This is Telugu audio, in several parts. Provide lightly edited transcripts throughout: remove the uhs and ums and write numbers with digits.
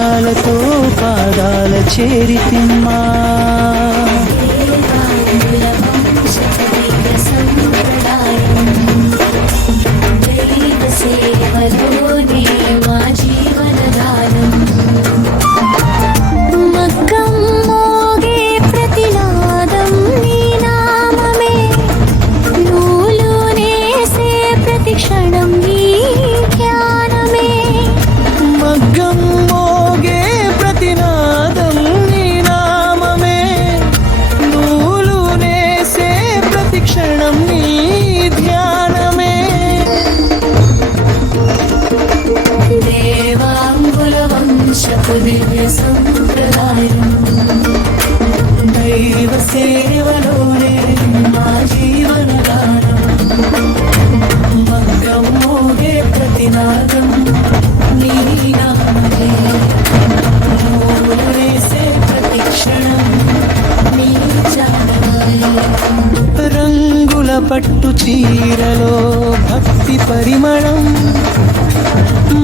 హృదయాలతో పాదాల చేరితిమ్మా. దివ్య సంప్రదాయం దైవ సేవలోనే మా జీవన గానం. మగ్గం మోగే ప్రతినాదం నీ నామమే. వేసే ప్రతి క్షణం నీ జానమే. రంగుల పట్టు చీరలో భక్తి పరిమళం,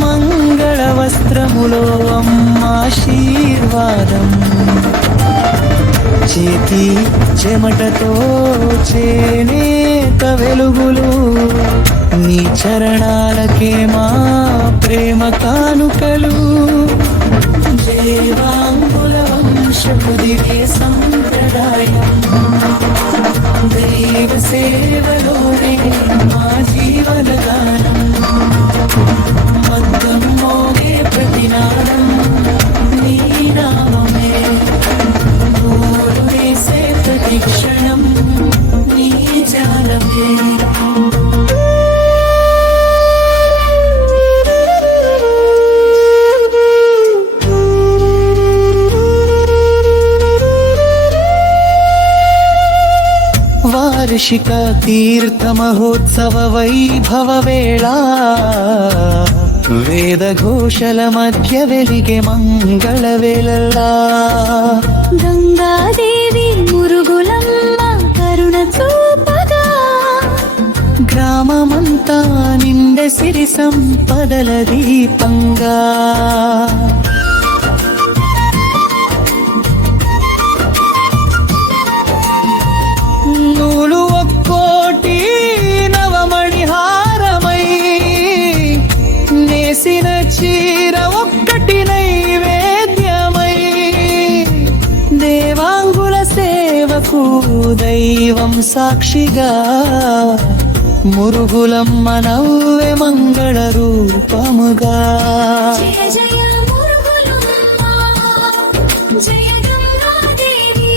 మంగళ వస్త్రములో అమ్మాశీర్వాదం. చేతి చెమటతో చేనేత వెలుగులు, నీ చరణాలకే మా ప్రేమ కానుకలు. దేవాంగుల వంశపు దివ్య సంప్రదాయం దైవ సేవలోనే మా జీవన గానం. మగ్గం మోగే ప్రతినాదం నీ నామమే. నూలు వేసే ప్రతి క్షణం నీ జాలమే. వార్షిక తీర్థ మహోత్సవ వైభవ వేళ, వేద ఘోషల మధ్య వెలిగే మంగళ వేళలా. గంగాదేవి మురుగులమ్మ కరుణ చూపగా, గ్రామమంతా నిండె సిరి సంపదల దీపంగా. నూలు ఒక్కోటి నవమణిహారమై, నేసిన చీర ఒక్కటి నైవేద్యమై. దేవాంగుల సేవకు దైవం సాక్షిగా, మురుగులమ్మ నవ్వె మంగళ రూపముగా. జయ జయ మురుగులమ్మ, జయ గంగాదేవి.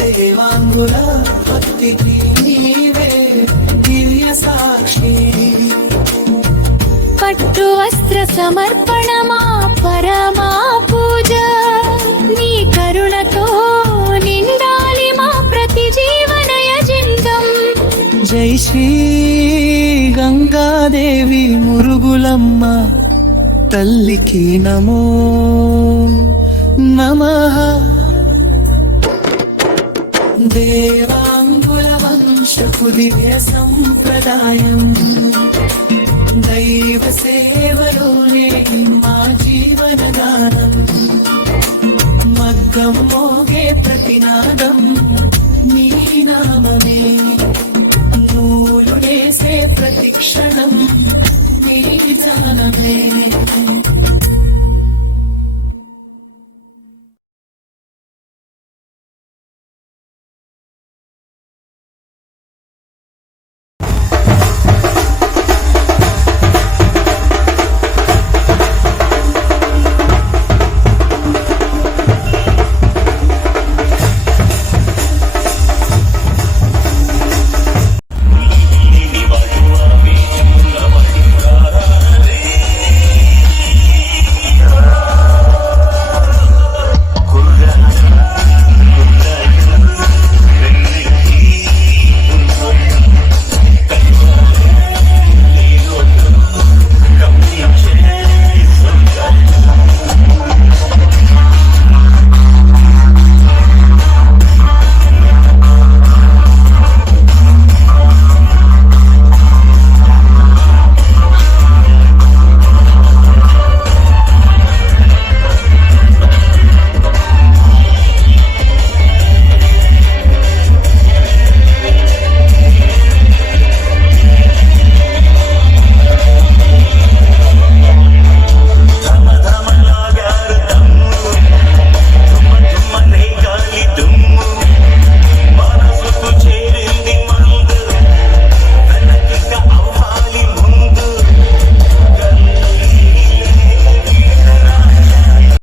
దేవాంగుల భక్తికి నీవే దివ్య సాక్షి. పట్టు వస్త్ర సమర్పణమా పరమా పూజ, నీ కరుణతో నిండాలి మా ప్రతి జీవన యజిందం. జై శ్రీ గంగాదేవి మురుగులమ్మ తల్లికి నమో నమః. దేవాంగుల వంశపు దివ్య సంప్రదాయం దైవ సేవలోనే